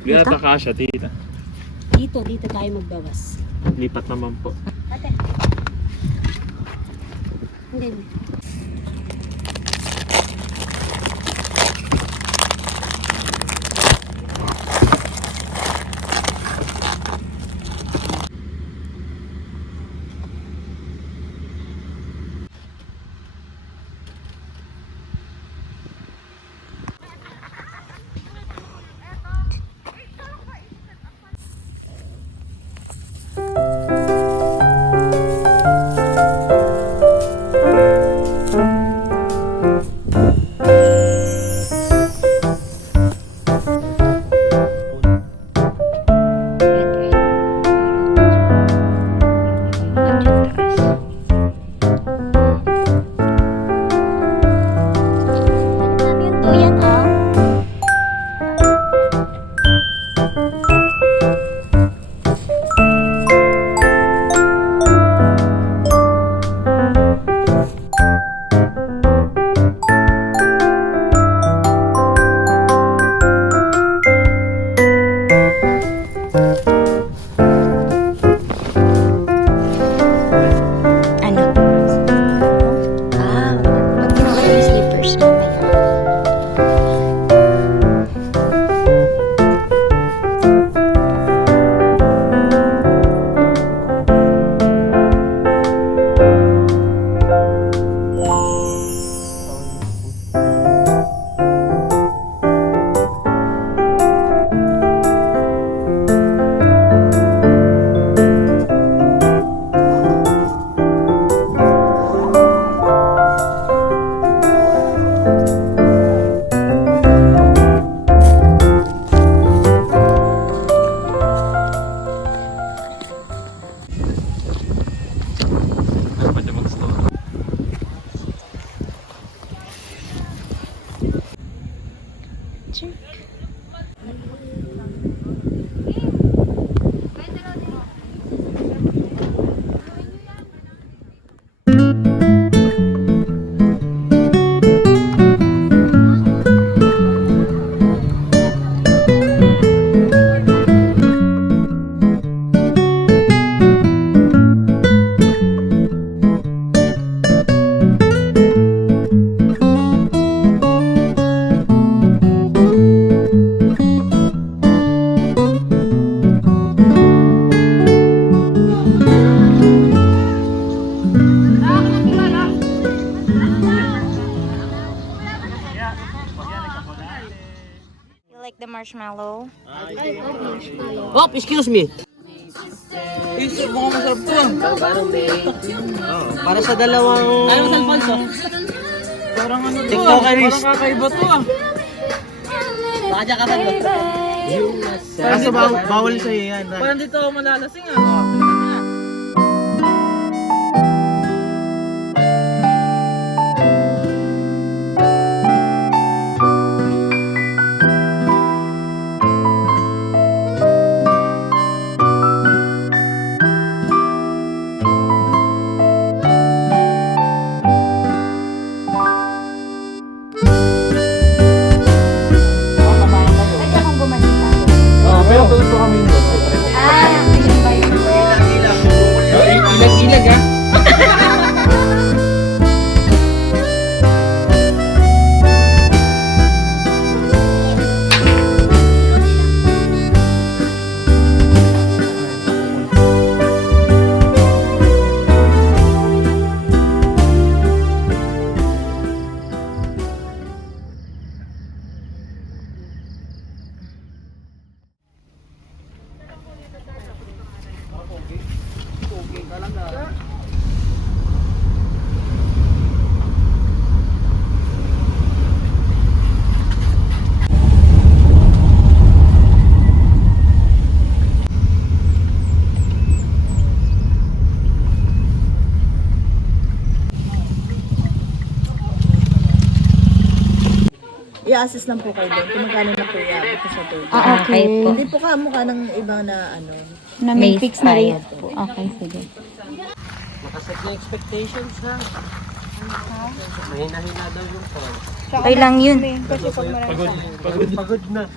Gata ka siya, tita. Dito tayo magbawas. Lipat naman po. Ate. Hindi. The marshmallow. Oh, excuse me. Isip mo masarap to. Para sa dalawang... Ayaw sa Alfonso. Parang ano to? TikTokeries. Parang kakaiba to ah. Baka dyan ka ba? Kaso bawal sa'yo yan. Parang dito ako malalasing ah. Pwede akong bumanita. Pero tulad po kami yun. Ayun ba yun? Ilag-ilag ah. I-assist lang po kayo doon. Kung magkano na po yan ito sa doon. Okay po. Hindi po kamukha ng ibang na ano. Na may fix na rate po. Okay, sige. Nakaset na expectations ha. Mahina-hina daw yung phone. Okay lang yun. Pagod na.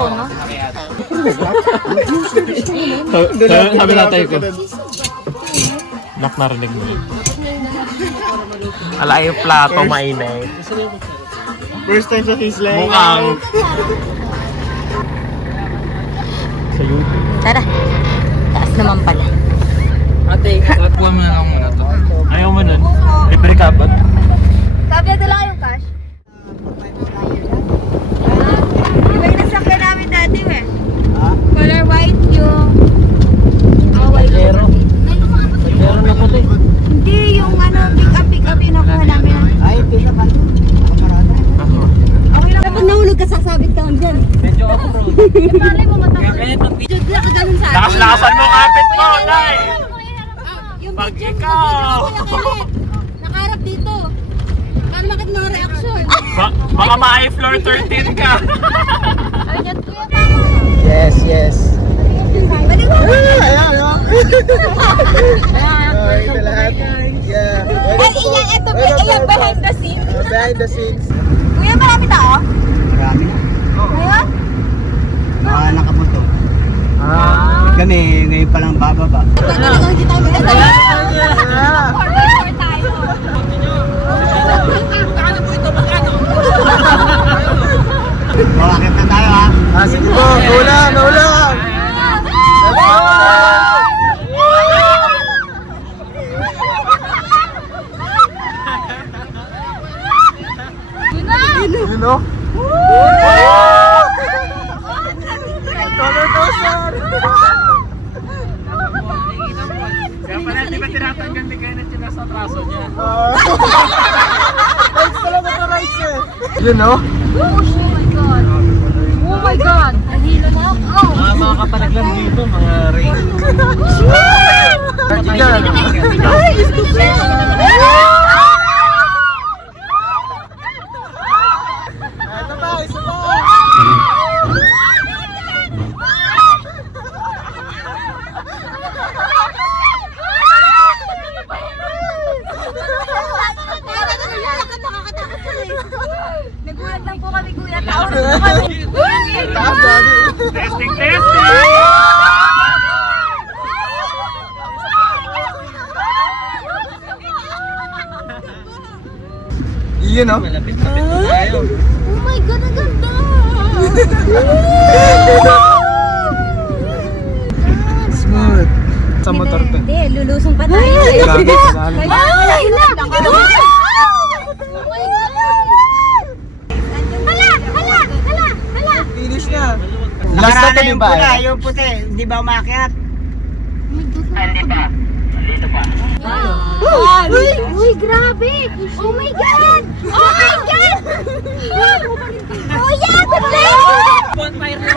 ako, no? Sabi natin ko. Nak narinig mo. Ala yung plato mainit. First time sa his life. Mukhang. Sa YouTube. Tara. Taas naman pala. Ate, kuha mo na lang muna to. Ayaw mo nun. Libre ka ba? Sabi, dala kayong cash? Iba yung nasakyan namin dati, eh. Color white yung... white. Meron na puti. Hindi, yung pick up yung nakuha namin. Ay, pick up ano? Okay lang. Kapag nahulog ka, sasabit ka lang dyan. Medyo off-road. Malay mo matapos. Nakaganon sa atin. Lakas-lakasan mo kapit mo, Nay! Yung Pag video, ikaw! nakaharap dito. Paano makit mga reaction? Baka ma-floor 13 ka. Yes, yes. Balik mo. Ayan, ayan. Ito lahat. Yeah. Ay, iyan, ito, iyan, behind the scenes. Behind the scenes. Kuya, marami tao? Marami. Ngayon? Mga nakabuto. Kami, ngayon palang bababa. Talagang hindi tayo magkasama. Forward tayo. Bakit na tayo ha? Sige po, ulang, ulang! You know? Color coaster! Kaya pala, di ba tinatanggal ni Kenneth yung nasa traso niya? Rights talaga ito, rights eh! You know? Oh my God! Nahilo na ako. Mga kapanaglan dito, mga ring. Katigan! Ay, gusto ko siya. Ito ba, isa pa! Nagulat lang po kami, kuya. Tao na po kami. Taas, daddy! Testing, testing! You know? Malapit-lapit na tayo. Oh my God, ang ganda! Smooth! Sa motor to. Hindi, lulusong pa tayo. Grabe, palalim. Ay, lang! Oh my God! Hala! Finish na! Last na to, di ba? Yung puti, hindi ba umakyat? Hindi pa. Dito pa. Uy, grabe! Oh my God! Oh my God! Kuya, tablet! Bonfire na.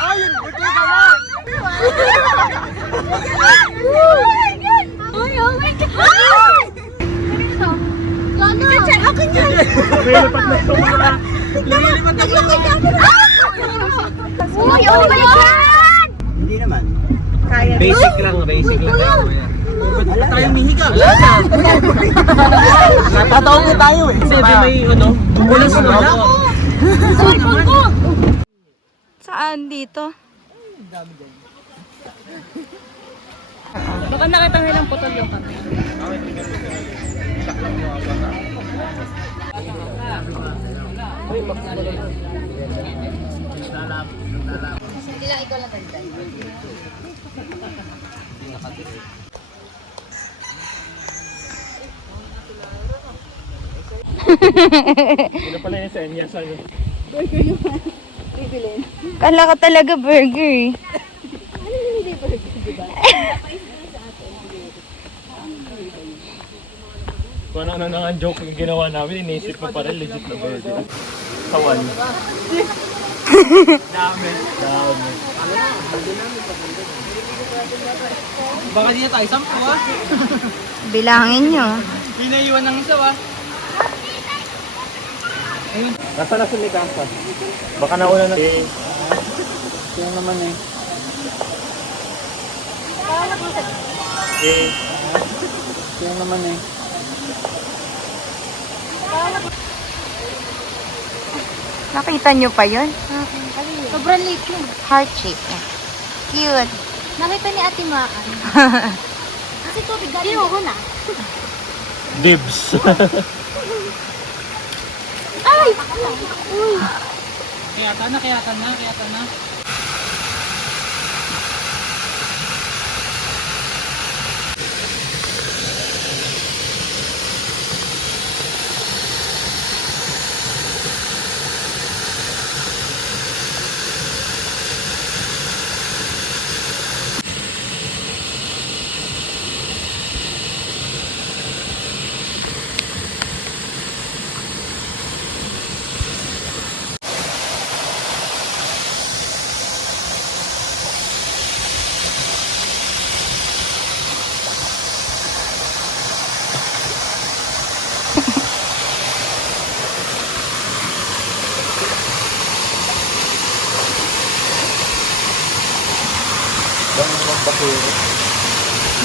Ayun, buti ka na! Oh my God! Oh my God! Lalo! Akin yan! Lilipat na ito mga. Lumilipat na Naglaki namin! Uy, oh my God! Hindi naman. Basic lang, basic lang. Wala tayong mihiga. Natataong mo tayo eh. Kasi may ano, tumulas na ako. Cellphone ko! Saan dito? Baka nakita nilang putol yung kami. Sino pala yung senya sa'yo? Kala ko talaga burger eh. Kung ano na nga joke yung ginawa namin, inisip mo pa rin legit na burger. Sawan. Dami. Baka di na tayo, 10 ah. Bilangin nyo. Pinaiwan ng isa ah. Nasa na si Mikasa? Baka nauna na. Kaya naman eh. Kaya naman eh. Nakita nyo pa yun? Sobrang late yun. Heart shape. Cute. Nakita ni Ate Maan. Kasi tubig galing. Kinuho na. Dibs. Ay! Kayatan na.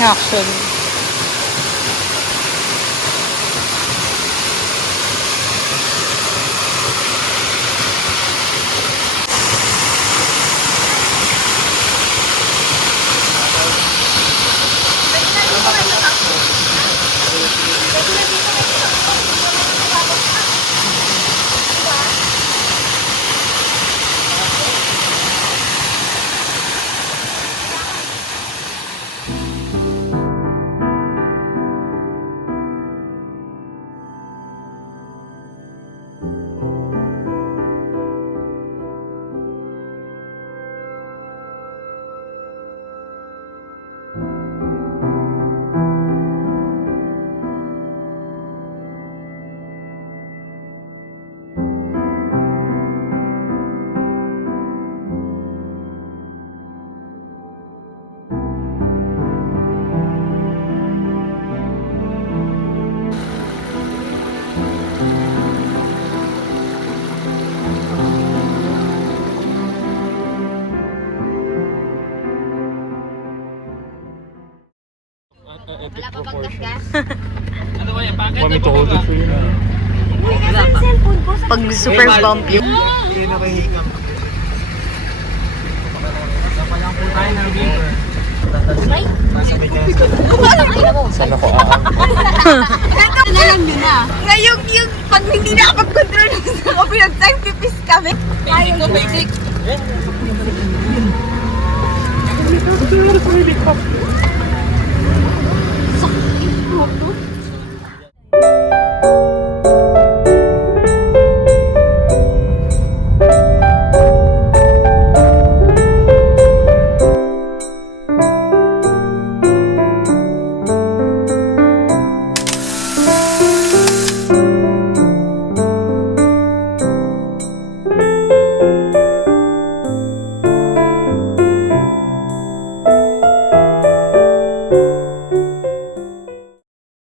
Actually. Wala pa bang gas? Ano ba yan? Bakit? Kami tukodot ko yun. Uy, nasa yung cellphone ko. Pag super bumpy. Hindi na kahihikam. Napalang po tayo ng river. Nasabay ka na sa Saan ako aang? Alam nyo na. Ngayon yung pag hindi nakapag-control sa kapilog time, pipis kami. basic ko, basic. Sakit mo to.